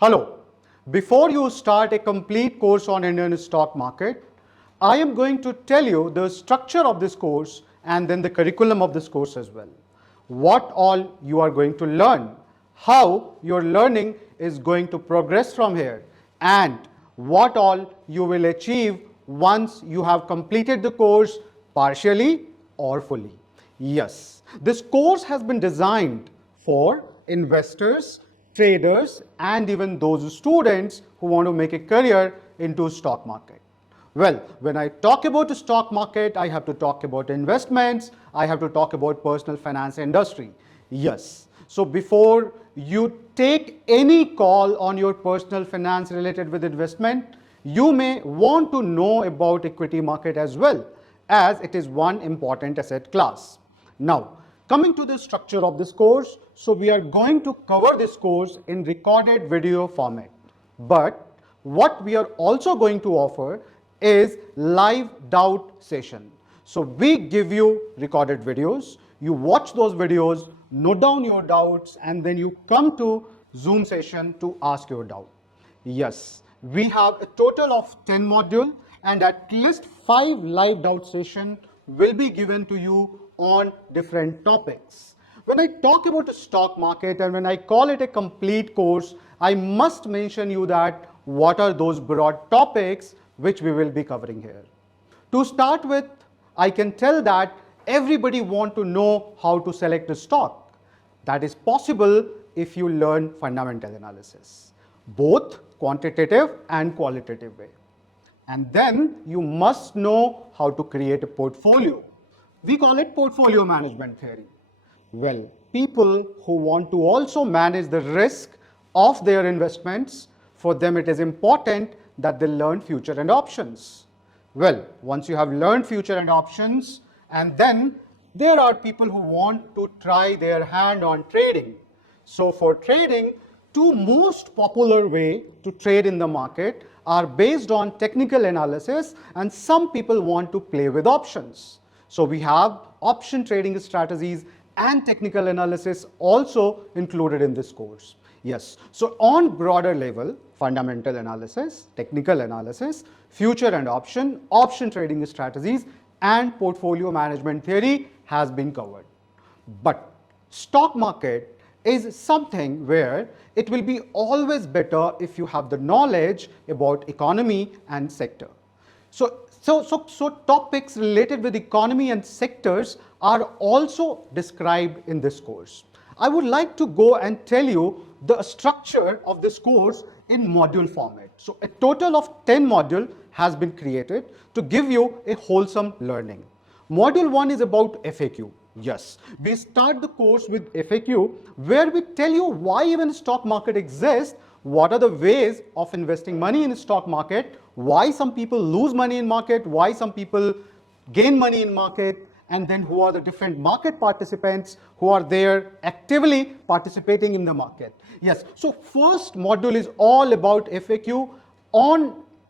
Hello. Before you start a complete course on Indian stock market, I am going to tell you the structure of this course and then the curriculum of this course as well. What all you are going to learn, how your learning is going to progress from here, and what all you will achieve once you have completed the course partially or fully. Yes, this course has been designed for investors, traders, and even those students who want to make a career into stock market. Well, when I talk about the stock market, I have to talk about investments, I have to talk about personal finance industry. Yes. So before you take any call on your personal finance related with investment, you may want to know about equity market as well, as it is one important asset class. Now, coming to the structure of this course, so we are going to cover this course in recorded video format. But what we are also going to offer is live doubt session. So we give you recorded videos, you watch those videos, note down your doubts, and then you come to Zoom session to ask your doubt. Yes, we have a total of 10 modules and at least 5 live doubt sessions will be given to you on different topics. When I talk about the stock market and when I call it a complete course, I must mention you that what are those broad topics which we will be covering here. To start with, I can tell that everybody want to know how to select a stock. That is possible if you learn fundamental analysis, both quantitative and qualitative way. And then you must know how to create a portfolio. We call it portfolio management theory. Well, people who want to also manage the risk of their investments, for them it is important that they learn future and options. Well, once you have learned future and options, and then there are people who want to try their hand on trading. So for trading, two most popular way to trade in the market are based on technical analysis, and some people want to play with options. So we have option trading strategies and technical analysis also included in this course. Yes, so on broader level, fundamental analysis, technical analysis, future and option trading strategies, and portfolio management theory has been covered. But stock market is something where it will be always better if you have the knowledge about economy and sector. So topics related with economy and sectors are also described in this course. I would like to go and tell you the structure of this course in module format. So a total of 10 modules has been created to give you a wholesome learning. Module 1 is about FAQ. Yes, we start the course with FAQ where we tell you why even stock market exists, what are the ways of investing money in the stock market, why some people lose money in market, why some people gain money in market, and then who are the different market participants who are there actively participating in the market. Yes, so first module is all about FAQ.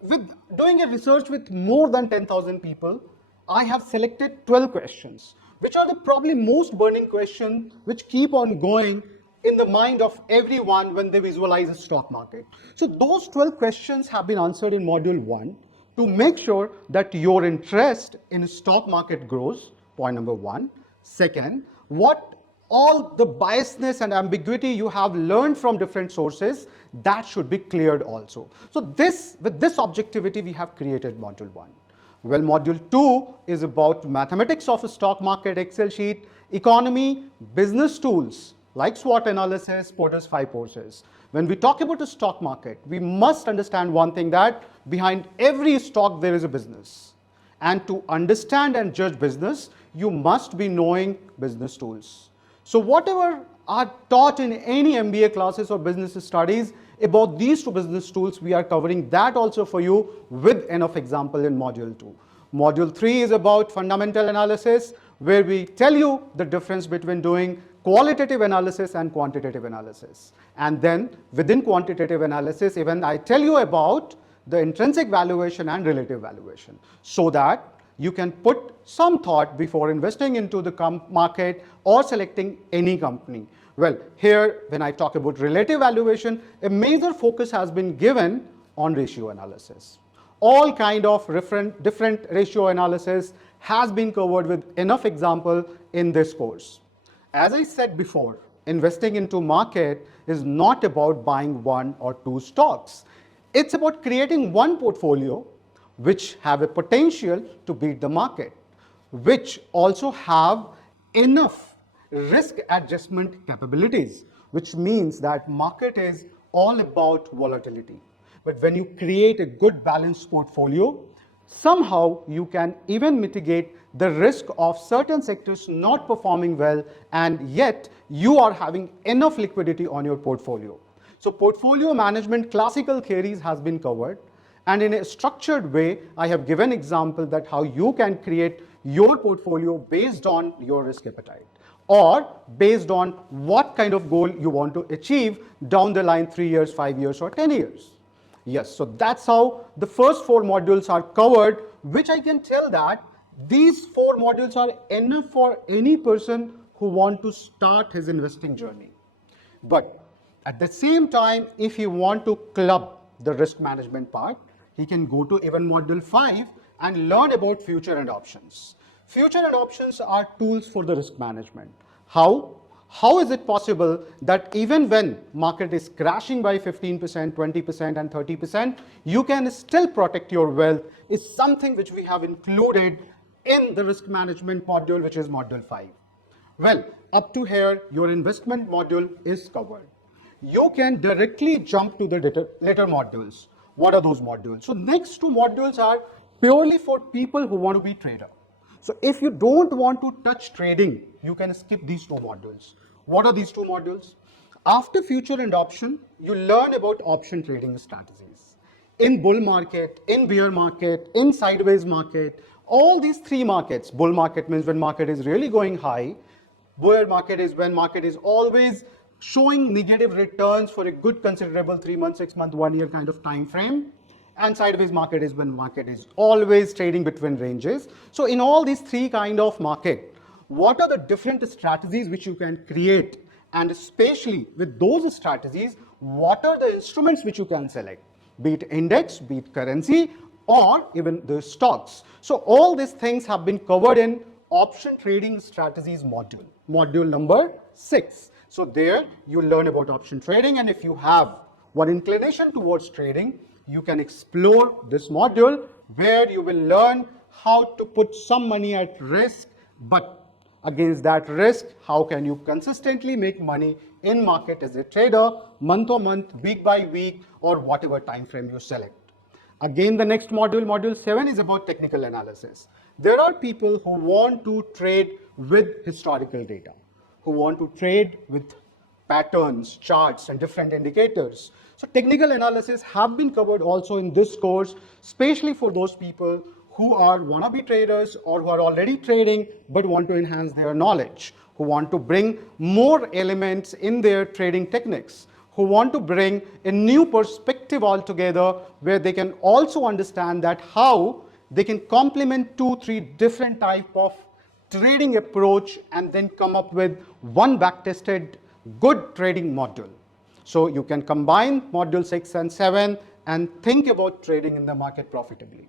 With doing a research with more than 10,000 people, I have selected 12 questions, which are the probably most burning questions which keep on going in the mind of everyone when they visualize a stock market. So those 12 questions have been answered in module 1 to make sure that your interest in stock market grows, point number 1. Second, what all the biasness and ambiguity you have learned from different sources, that should be cleared also. So with this objectivity, we have created module 1. Well, module 2 is about mathematics of a stock market Excel sheet, economy, business tools like SWOT analysis, Porter's 5 forces. When we talk about the stock market, we must understand one thing, that behind every stock there is a business. And to understand and judge business, you must be knowing business tools. So whatever are taught in any MBA classes or business studies about these two business tools, we are covering that also for you with enough example in module 2. Module 3 is about fundamental analysis, where we tell you the difference between doing qualitative analysis and quantitative analysis. And then within quantitative analysis, even I tell you about the intrinsic valuation and relative valuation, so that you can put some thought before investing into the market or selecting any company. Well, here when I talk about relative valuation, a major focus has been given on ratio analysis. All kind of different ratio analysis has been covered with enough example in this course. As I said before, investing into market is not about buying one or two stocks. It's about creating one portfolio which have a potential to beat the market, which also have enough risk adjustment capabilities, which means that market is all about volatility. But when you create a good balanced portfolio, somehow you can even mitigate the risk of certain sectors not performing well, and yet you are having enough liquidity on your portfolio. So portfolio management classical theories has been covered, and in a structured way, I have given example that how you can create your portfolio based on your risk appetite or based on what kind of goal you want to achieve down the line 3 years, 5 years, or 10 years. Yes, so that's how the first 4 modules are covered, which I can tell that these 4 modules are enough for any person who want to start his investing journey. But at the same time, if you want to club the risk management part, he can go to even module 5 and learn about future and options. Future and options are tools for the risk management. How? How is it possible that even when market is crashing by 15%, 20%, and 30%, you can still protect your wealth is something which we have included in the risk management module, which is module 5. Well, up to here, your investment module is covered. You can directly jump to the later modules. What are those modules? So next 2 modules are purely for people who want to be trader. So if you don't want to touch trading, you can skip these 2 modules. What are these 2 modules? After future and option, you learn about option trading strategies. In bull market, in bear market, in sideways market, all these 3 markets, bull market means when market is really going high, bear market is when market is always showing negative returns for a good considerable 3 months, 6 months, 1 year kind of time frame. And sideways market is when market is always trading between ranges. So in all these 3 kind of market, what are the different strategies which you can create? And especially with those strategies, what are the instruments which you can select? Be it index, be it currency, or even the stocks. So all these things have been covered in option trading strategies module, module number 6. So there you learn about option trading, and if you have one inclination towards trading, you can explore this module where you will learn how to put some money at risk, but against that risk, how can you consistently make money in market as a trader, month on month, week by week, or whatever time frame you select. Again, the next module, module 7, is about technical analysis. There are people who want to trade with historical data, who want to trade with patterns, charts, and different indicators. So technical analysis have been covered also in this course, especially for those people who are wannabe traders or who are already trading but want to enhance their knowledge, who want to bring more elements in their trading techniques, who want to bring a new perspective altogether where they can also understand that how they can complement 2-3 different type of trading approach and then come up with one back-tested good trading module. So you can combine module 6 and 7 and think about trading in the market profitably.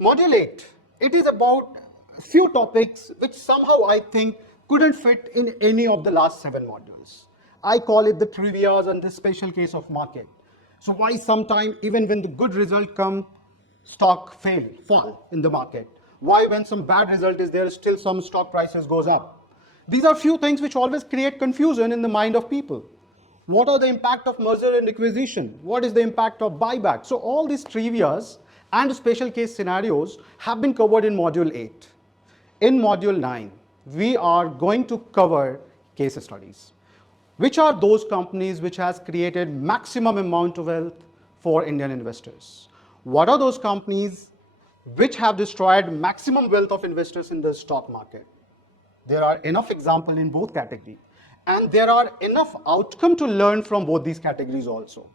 Module 8, it is about a few topics which somehow I think couldn't fit in any of the last 7 modules. I call it the trivias and the special case of market. So why sometime even when the good result come, stock fall in the market? Why when some bad result is there, still some stock prices goes up? These are few things which always create confusion in the mind of people. What are the impact of merger and acquisition? What is the impact of buyback? So all these trivias and special case scenarios have been covered in module 8. In module 9, we are going to cover case studies. Which are those companies which has created maximum amount of wealth for Indian investors? What are those companies which have destroyed maximum wealth of investors in the stock market? There are enough examples in both categories, and there are enough outcome to learn from both these categories also.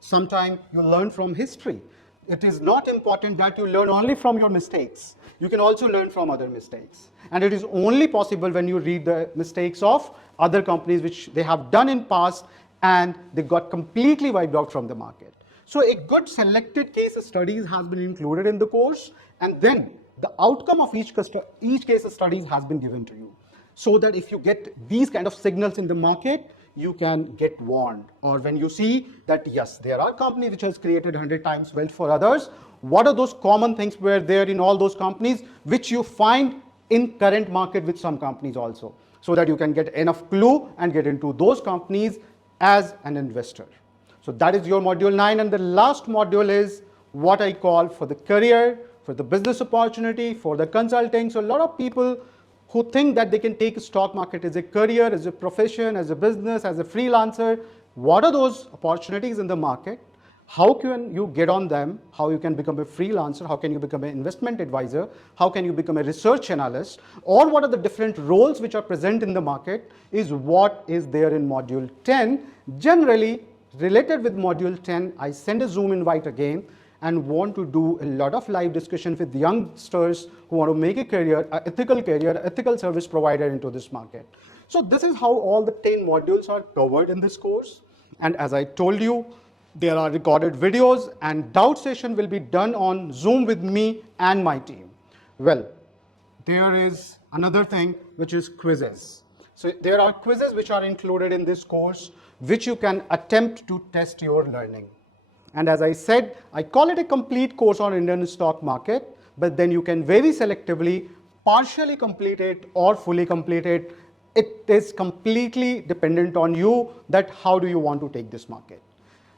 Sometimes you learn from history. it is not important that you learn only from your mistakes. You can also learn from other mistakes. And it is only possible when you read the mistakes of other companies which they have done in past and they got completely wiped out from the market. So a good selected case studies has been included in the course, and then the outcome of each case studies has been given to you. So that if you get these kind of signals in the market, you can get warned. Or when you see that, yes, there are companies which has created 100 times wealth for others, what are those common things were there in all those companies which you find in current market with some companies also, so that you can get enough clue and get into those companies as an investor. So that is your module 9, and the last module is what I call for the career, for the business opportunity, for the consulting. So a lot of people who think that they can take a stock market as a career, as a profession, as a business, as a freelancer. What are those opportunities in the market? How can you get on them? How you can become a freelancer? How can you become an investment advisor? How can you become a research analyst? Or what are the different roles which are present in the market is what is there in module 10. Generally, related with module 10, I send a Zoom invite again and want to do a lot of live discussion with youngsters who want to make a career, an ethical service provider into this market. So this is how all the 10 modules are covered in this course. And as I told you, there are recorded videos and doubt session will be done on Zoom with me and my team. Well, there is another thing which is quizzes. So there are quizzes which are included in this course which you can attempt to test your learning. And as I said, I call it a complete course on Indian stock market, but then you can very selectively partially complete it or fully complete it. It is completely dependent on you that how do you want to take this market.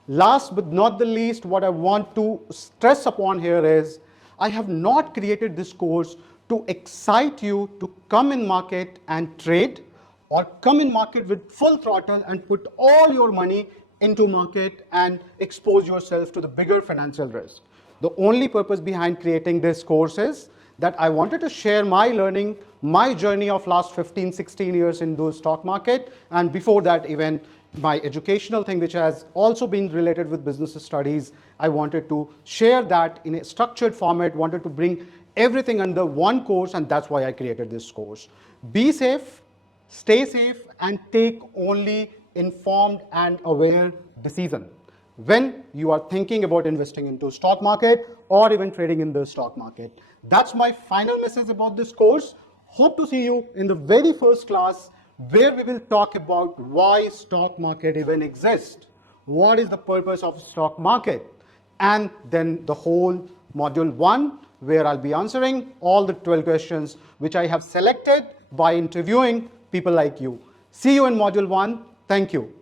Last but not the least, what I want to stress upon here is I have not created this course to excite you to come in market and trade, or come in market with full throttle and put all your money into market and expose yourself to the bigger financial risk. The only purpose behind creating this course is that I wanted to share my learning, my journey of last 15, 16 years in the stock market, and before that even my educational thing which has also been related with business studies. I wanted to share that in a structured format, wanted to bring everything under one course, and that's why I created this course. Be safe, stay safe, and take only informed and aware decision when you are thinking about investing into stock market or even trading in the stock market. That's my final message about this course. Hope to see you in the very first class, where we will talk about why stock market even exists, what is the purpose of stock market, and then the whole module 1, where I'll be answering all the 12 questions which I have selected by interviewing people like you. See you in module 1. Thank you.